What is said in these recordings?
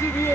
CBA,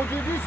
OGDC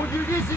OGDC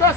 10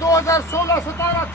2016-17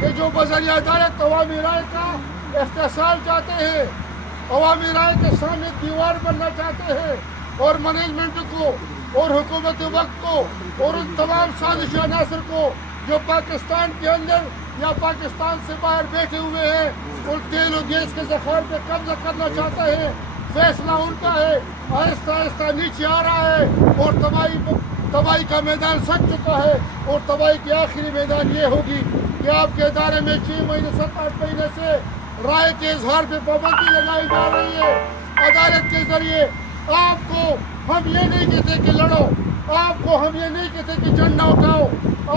کہ جو بذریعہ عدالت عوامی رائے کا استحصال چاہتے ہیں، عوامی رائے کے سامنے دیوار بننا چاہتے ہیں، اور مینجمنٹ کو اور حکومت وقت کو اور ان تمام سازش عناصر کو جو پاکستان کے اندر یا پاکستان سے باہر بیٹھے ہوئے ہیں، اور تیل و گیس کے ذخائر پہ قبضہ کرنا چاہتا ہے، فیصلہ ان کا ہے، آہستہ آہستہ نیچے آ رہا ہے، اور تباہی کا میدان سج چکا ہے، اور تباہی کی آخری میدان یہ ہوگی کہ آپ کے ادارے میں 6 مہینے 7-8 مہینے سے رائے کے اظہار پہ پابندی لگائی جا رہی ہے۔ عدالت کے ذریعے آپ کو ہم یہ نہیں کہتے کہ لڑو، آپ کو ہم یہ نہیں کہتے کہ جھنڈا اٹھاؤ،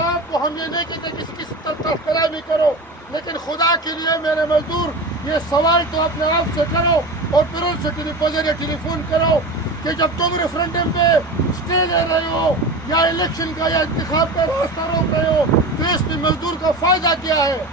آپ کو ہم یہ نہیں کہتے کہ کسی طرح کلامی کرو، لیکن خدا کے لیے میرے مزدور یہ سوال تو اپنے آپ سے کرو، اور پھر ان سے ٹیلی فون کرو کہ جب تم ریفرینڈم پہ اسٹے لے رہے ہو یا الیکشن کا یا انتخاب کا راستہ روک رہے ہو تو اس میں مزدور کا فائدہ کیا ہے؟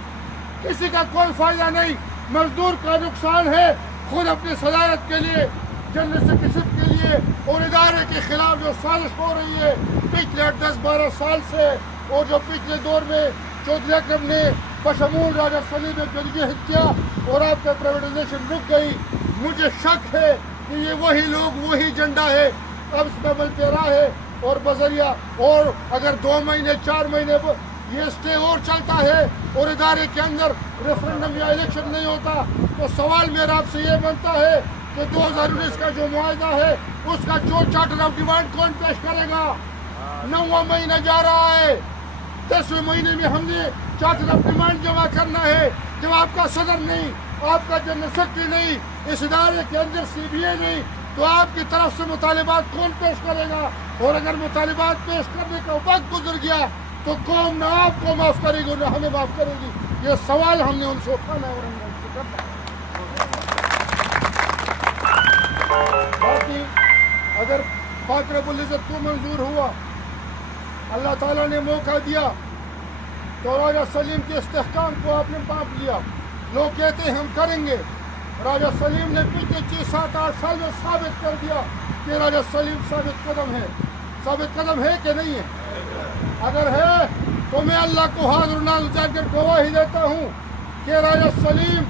کسی کا کوئی فائدہ نہیں۔ مزدور کا نقصان ہے خود اپنی صدارت کے لیے، جنرل سیکرٹری کے لیے، اور ادارے کے خلاف جو سازش ہو رہی ہے پچھلے 10-12 سال سے، اور جو پچھلے دور میں چودھری اکرم نے بشمول راجہ سلیم نے جدوجہد کیا اور آپ کا پرائیویٹائزیشن رک گئی۔ مجھے شک ہے کہ یہ وہی لوگ وہی جھنڈا ہے اب اس میں بلتے رہا ہے، اور بذریعہ اور اگر 2 مہینے 4 مہینے یہ اسٹے اور چلتا ہے اور ادارے کے اندر ریفرینڈم یا الیکشن نہیں ہوتا تو سوال میرا آپ سے یہ بنتا ہے کہ 2019 کا جو معاہدہ ہے اس کا جو چارٹر آف ڈیمانڈ کون پیش کرے گا؟ 9واں مہینہ جا رہا ہے، 10ویں مہینے میں ہم نے چارٹر آف ڈیمانڈ جمع کرنا ہے۔ جب آپ کا صدر نہیں، آپ کا جنرل سیکرٹری نہیں، اس ادارے کے اندر CBI نہیں، تو آپ کی طرف سے مطالبات کون پیش کرے گا؟ اور اگر مطالبات پیش کرنے کا وقت گزر گیا تو قوم نہ آپ کو معاف کرے گی نہ ہمیں معاف کرے گی۔ یہ سوال ہم نے ان سے اٹھانا ہے اور ہم نے ان سے کرنا ہے۔ باقی اگر پاک رب العزت کو منظور ہوا، اللہ تعالیٰ نے موقع دیا تو راجہ سلیم کے استحکام کو آپ نے پانپ لیا۔ لوگ کہتے ہیں ہم کریں گے، راجہ سلیم نے پچھلے 6-7-8 سال میں ثابت کر دیا کہ راجہ سلیم ثابت قدم ہے۔ ثابت قدم ہے کہ نہیں ہے؟ اگر ہے تو میں اللہ کو حاضر ناظر جا کر گواہی دیتا ہوں کہ راجہ سلیم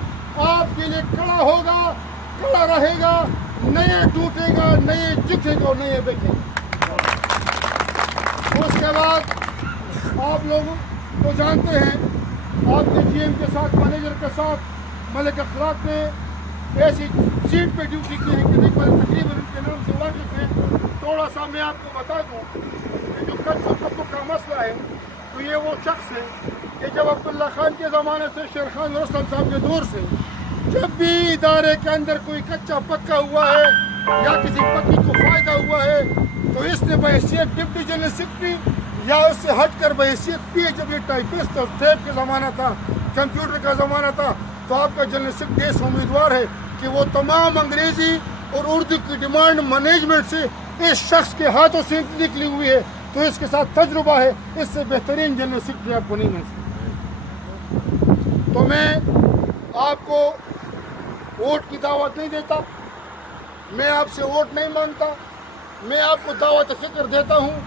آپ کے لیے کھڑا ہوگا، کھڑا رہے گا، نہیں ٹوٹے گا، نہیں جھکے گا، نہیں بیٹھے گا۔ اس کے بعد آپ لوگ تو جانتے ہیں، آپ نے GM کے ساتھ، مینیجر کے ساتھ ملک اخلاق نے ایسی سیٹ پہ ڈیوٹی کی ہے کہ نہیں، پر تقریباً ان کے نام سے واقف ہے۔ تھوڑا سا میں آپ کو بتا دوں کہ جو کچھ کا مسئلہ ہے تو یہ وہ شخص ہے کہ جب عبداللہ خان کے زمانے سے، شیر خان رستم صاحب کے دور سے، جب بھی ادارے کے اندر کوئی کچا پکا ہوا ہے یا کسی پکی کو فائدہ ہوا ہے تو اس نے بحیثیت ڈپٹی جنرل سیکرٹری یا اس سے ہٹ کر بحیثیت پی، جب یہ ٹائپسٹ اور ٹیپ کا زمانہ تھا، کمپیوٹر کا زمانہ تھا، تو آپ کا جنرل سیکرٹری اس امیدوار ہے کہ وہ تمام انگریزی اور اردو کی ڈیمانڈ مینجمنٹ سے اس شخص کے ہاتھوں سے نکلی ہوئی ہے، تو اس کے ساتھ تجربہ ہے، اس سے بہترین جنرل سیکرٹری آپ کو نہیں مل سکتا۔ تو میں آپ کو ووٹ کی دعوت نہیں دیتا، میں آپ سے ووٹ نہیں مانگتا، میں آپ کو دعوت فکر دیتا ہوں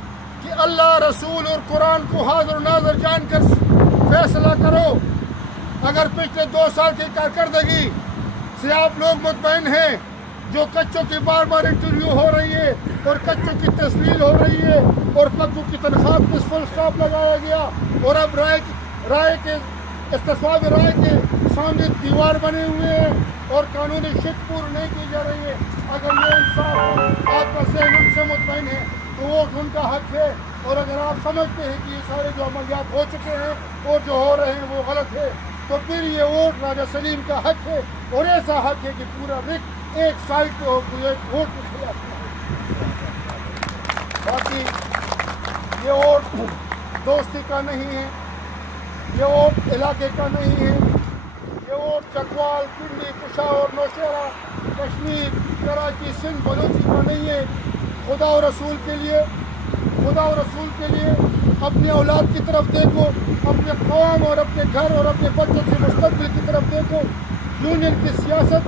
کہ اللہ، رسول اور قرآن کو حاضر ناظر جان کر فیصلہ کرو۔ اگر پچھلے 2 سال کی کارکردگی سے آپ لوگ مطمئن ہیں، جو کچوں کی بار بار انٹرویو ہو رہی ہے اور کچوں کی تسلیل ہو رہی ہے اور پکوں کی تنخواہ پر فل اسٹاپ لگایا گیا اور اب رائے کے استصواب رائے کے سامنے دیوار بنے ہوئے ہیں اور قانونی شک پور نہیں کی جا رہی ہے، اگر یہ انصاف آپ کا ذہن ان سے مطمئن ہے تو ووٹ ان کا حق ہے، اور اگر آپ سمجھتے ہیں کہ یہ سارے جو عملیات ہو چکے ہیں اور جو ہو رہے ہیں وہ غلط ہے تو پھر یہ ووٹ راجہ سلیم کا حق ہے، اور ایسا حق ہے کہ پورا رک ایک سائڈ پہ ہو، ایک ووٹ کے خلاف نہ ہو۔ باقی یہ ووٹ دوستی کا نہیں ہے، یہ ووٹ علاقے کا نہیں ہے، یہ ووٹ چکوال، پنڈی، پشاور، نوشہرہ، کشمیر، کراچی، سندھ، بلوچی کا نہیں ہے۔ خدا و رسول کے لیے، خدا و رسول کے لیے اپنی اولاد کی طرف دیکھو، اپنے قوم اور اپنے گھر اور اپنے بچوں کے مستقبل کی طرف دیکھو۔ یونین کی سیاست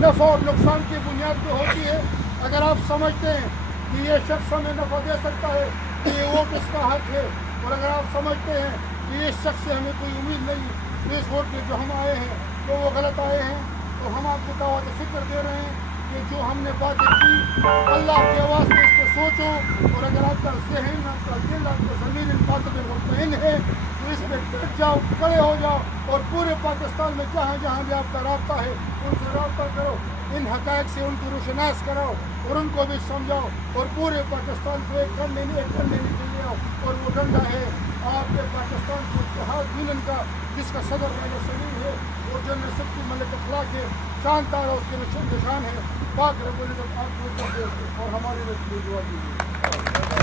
نفع اور نقصان کی بنیاد پہ ہوتی ہے۔ اگر آپ سمجھتے ہیں کہ یہ شخص ہمیں نفع دے سکتا ہے کہ یہ ووٹ اس کا حق ہے، اور اگر آپ سمجھتے ہیں کہ اس شخص سے ہمیں کوئی امید نہیں، اس ووٹ پہ جو ہم آئے ہیں تو وہ غلط آئے ہیں، تو ہم آپ کو دعوت فکر دے رہے ہیں کہ جو ہم نے باتیں کی اللہ کے واسطے اس پہ سوچو، اور اگر آپ کا ذہن، آپ کا دل، آپ کا ضمیر ان باتوں میں مطمئن ہے تو اس پہ ڈٹ جاؤ، کھڑے ہو جاؤ، اور پورے پاکستان میں جہاں جہاں بھی آپ کا رابطہ ہے ان سے رابطہ کرو، ان حقائق سے ان کو روشناس کراؤ اور ان کو بھی سمجھاؤ، اور پورے پاکستان کو ایک کرنے کے لیے آؤ، اور وہ ڈنڈا ہے آپ کے پاکستان کے اتحاد یونین کا، جس کا صدر میجر سلیم ہے اور جنرل سیکرٹری ملک اخلاق ہے، چاند تارا اس کے نشان ہے، پاک رب العزت آپ کو اور ہمارے لیے دعا کیجیے۔